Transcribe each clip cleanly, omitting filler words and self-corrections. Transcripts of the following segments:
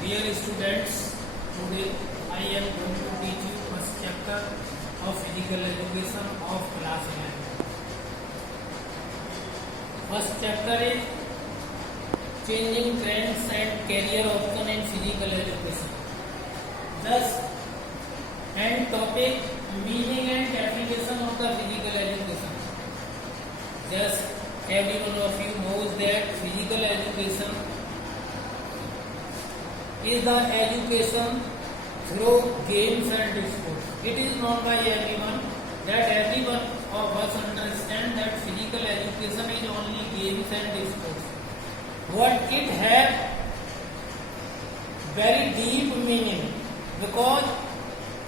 Dear students, today I am going to teach you first chapter of physical education of class 11. First chapter is changing trends and career option in physical education. Thus, and topic meaning and application of the physical education. Just every one of you knows that physical education is the education through games and sports. It is known by everyone that everyone of us understand that physical education is only games and sports. What it has very deep meaning because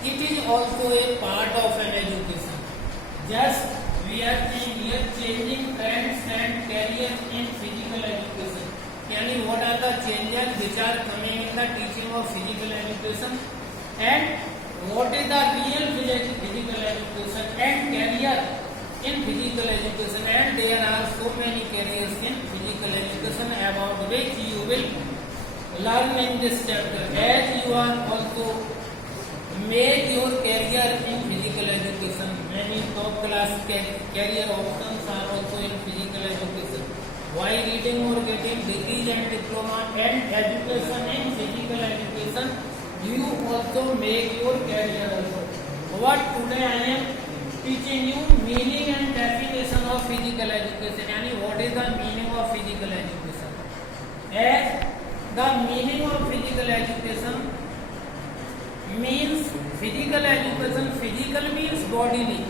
it is also a part of an education. Just we are saying here changing trends and careers in physical education. Yani what are the changes which are coming in the teaching of physical education and what is the real physical education and career in physical education, and there are so many careers in physical education about which you will learn in this chapter as you are also make your career in physical education. Many top class career options are also in physical education. While reading or getting degrees and diploma and education in physical education, you also make your career also. What today I am teaching you meaning and definition of physical education. Yani what is the meaning of physical education? As the meaning of physical education means physical education. Physical means bodily.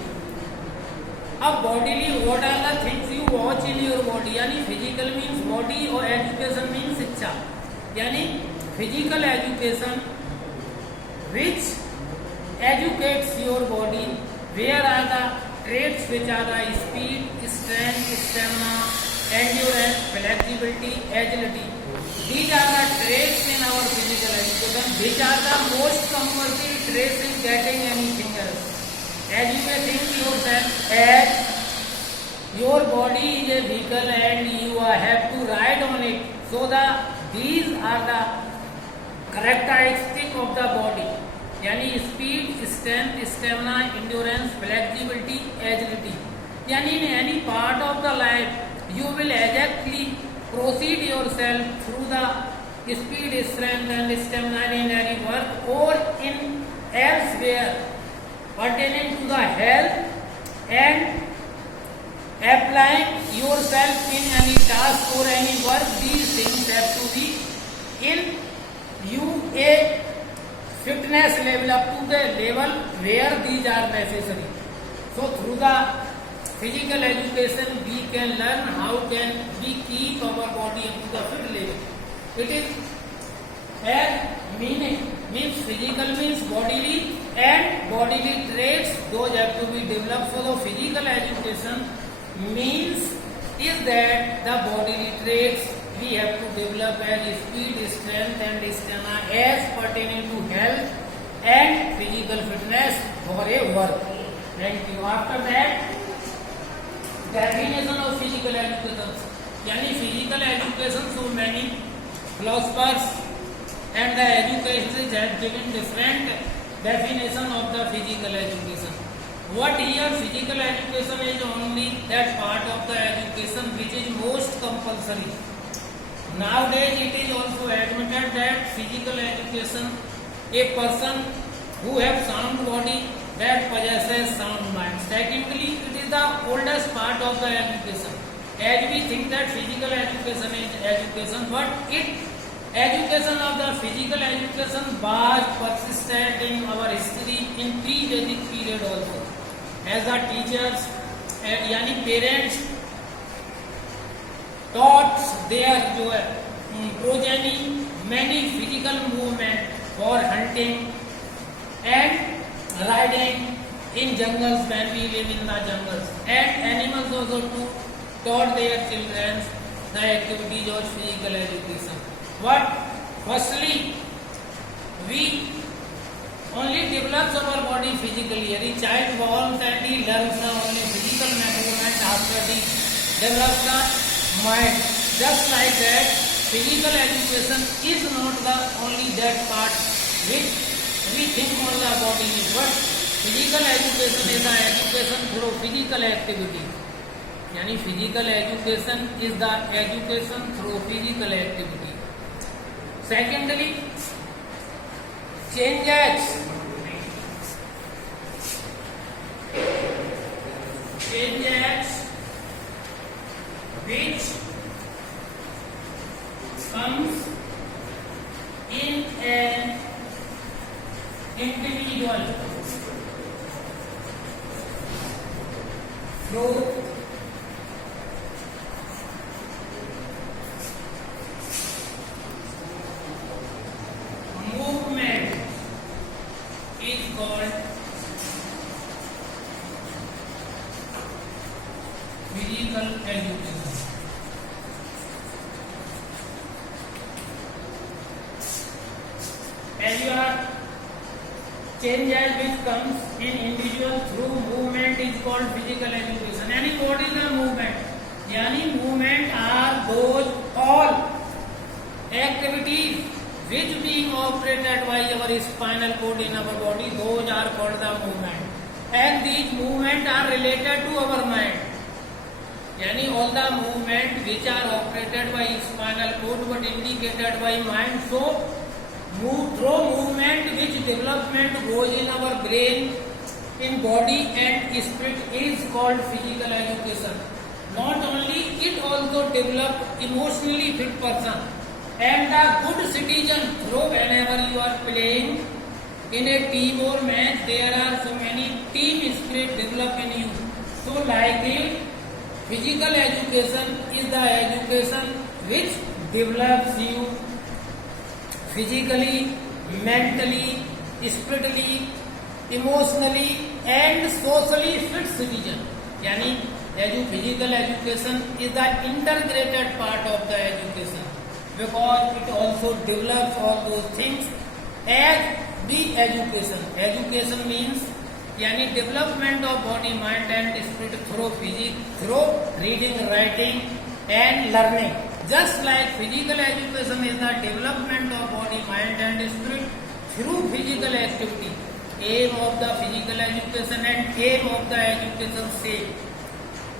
अब bodily what are the things you watch in your body? यानी physical means body और education means शिक्षा. यानी physical education which educates your body. Where are the traits which are the speed, strength, stamina, endurance, flexibility, agility. These are the traits in our physical education. Which are the most compulsory traits in getting anything else. As you may think yourself as your body is a vehicle and you have to ride on it. So these are the characteristics of the body. यानी speed, strength, stamina, endurance, flexibility, agility. यानी in any part of the life you will exactly proceed yourself through the speed, strength and stamina in any work or in elsewhere pertaining to the health and applying yourself in any task or any work. These things have to be in you a fitness level up to the level where these are necessary. So through the physical education we can learn how can we keep our body up to the fit level. It is as meaning means physical means bodily and bodily traits those have to be developed. So the physical education means is that the bodily traits we have to develop as speed, strength and stamina as pertaining to health and physical fitness for a work. Thank you. After that, definition of physical education. Yani physical education, so many philosophers and the educators have given different definition of the physical education. What here physical education is only that part of the education which is most compulsory. Nowadays it is also admitted that physical education, a person who have sound body that possesses sound mind. Secondly, it is the oldest part of the education. As we think that physical education is education, but education of the physical education was persistent in our history in pre-Vedic period also. As the teachers, yani parents taught their progeny many physical movement for hunting and riding in jungles when we live in the jungles, and animals also too taught their children the activities of physical education. But firstly, we only develops our body physically. The child born and he learns the only physical movement. After he develops the mind. Just like that, physical education is not the only that part which we think on the body, but physical education is the education through physical activity. यानी physical education is the education through physical activity. Secondly, changes which comes in an individual through movement is called physical education. As you are changes which comes in individual through movement is called physical education. Yani what is the movement? Yani movement are those all activities which being operated by our spinal cord in our body, those are called the movement. And these movement are related to our mind. Yani all the movement which are operated by spinal cord but indicated by mind. So through movement which development goes in our brain, in body and spirit is called physical education. Not only it also develop emotionally fit person and a good citizen through whenever you are playing in a team or match, there are so many team spirit develop in you. So like it, physical education is the education which develops you physically, mentally, spiritually, emotionally and socially fit citizen. Yani physical education is the integrated part of the education because it also develops all those things as the education. Education means yani development of body, mind and spirit through physics, through reading, writing and learning. Just like physical education is the development of body, mind and spirit through physical activity. Aim of the physical education and aim of the education same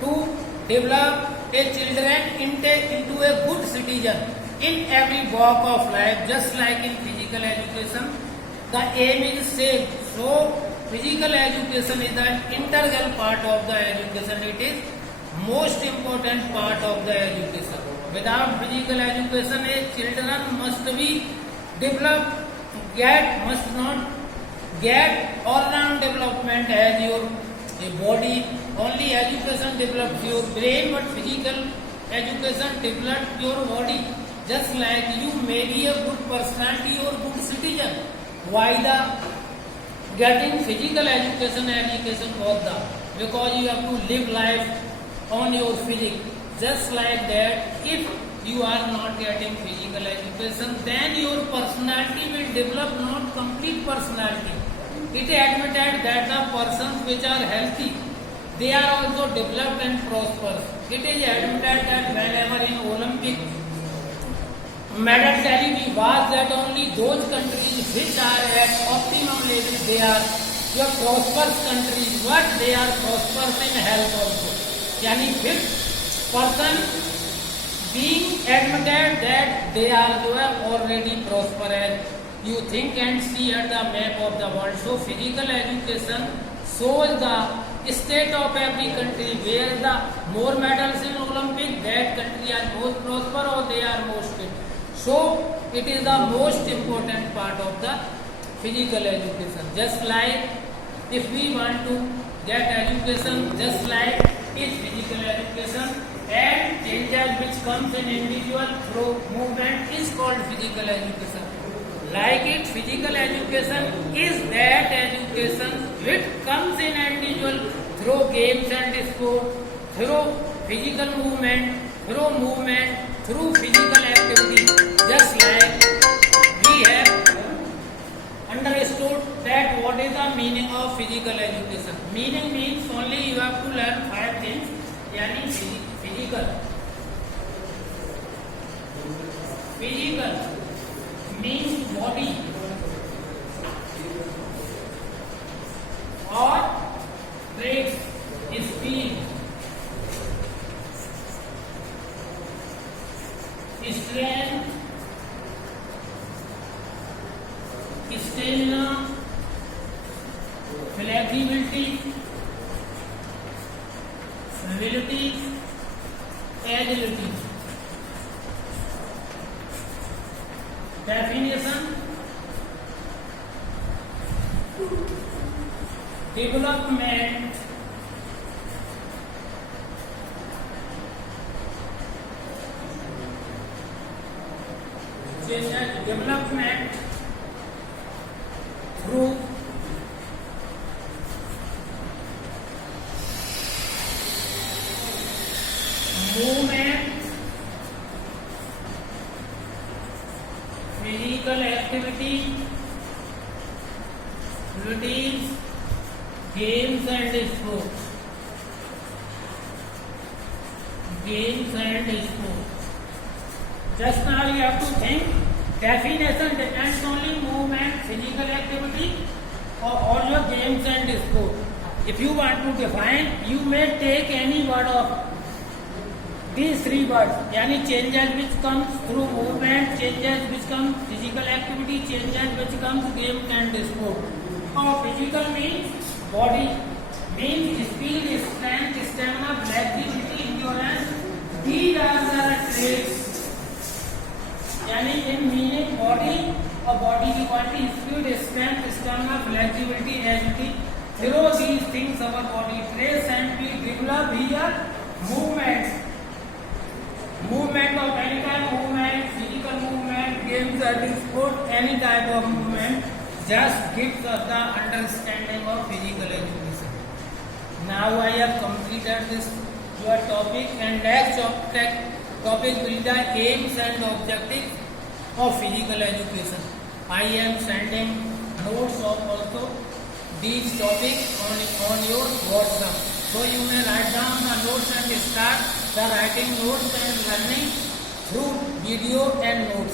to develop a children into a good citizen in every walk of life. Just like in physical education, the aim is same. So physical education is the integral part of the education. It is most important part of the education. Without physical education, a children must be developed, must not get all-round development as your body. Only education develops your brain, but physical education develops your body. Just like you may be a good personality or good citizen. Why the getting physical education both the? Because you have to live life on your physics. Just like that, if you are not getting physical education, then your personality will develop not complete personality. It is admitted that the persons which are healthy, they are also developed and prosperous. It is admitted that whenever in Olympic medal tally we watch that only those countries which are at optimum level, they are your prosperous countries, but they are prosperous in health also. Yani fit person being admitted that they are already prosperous. You think and see at the map of the world. So physical education shows the state of every country, where the more medals in Olympic, that country are most prosper or they are most fit. So it is the most important part of the physical education. Just like if we want to get education, just like is physical education, and changes which comes in individual through movement is called physical education. Like it, physical education is that education which comes in individual through games and sport, through physical movement, through physical activity. Just like we have understood that what is the meaning of physical education. Meaning means only you have to learn 5 things. Yani physical. Physical means body or traits, speed, strength, stamina, flexibility, ability, agility. Definition: development development through movement, physical activity, routines, games and sports. Games and sports. Just now you have to think. Definition depends only movement, physical activity, or your games and sport. If you want to define, you may take any word of these three words. Yani changes which comes through movement, changes which come physical activity, changes which comes games and sport. Or physical means body, means speed, strength, stamina, flexibility, endurance. These are the traits. यानी in meaning body और body की quality, speed, strength, stamina, flexibility, agility. Through these things our body trace and we develop here movements. Movement of any type, movement, physical movement, games and sport, any type of movement just gives us the understanding of physical education. Now I have completed this your topic, and next topic will be the aims and objectives of physical education. I am sending notes of also these topics on your WhatsApp. So you may write down the notes and start the writing notes and learning through video and notes.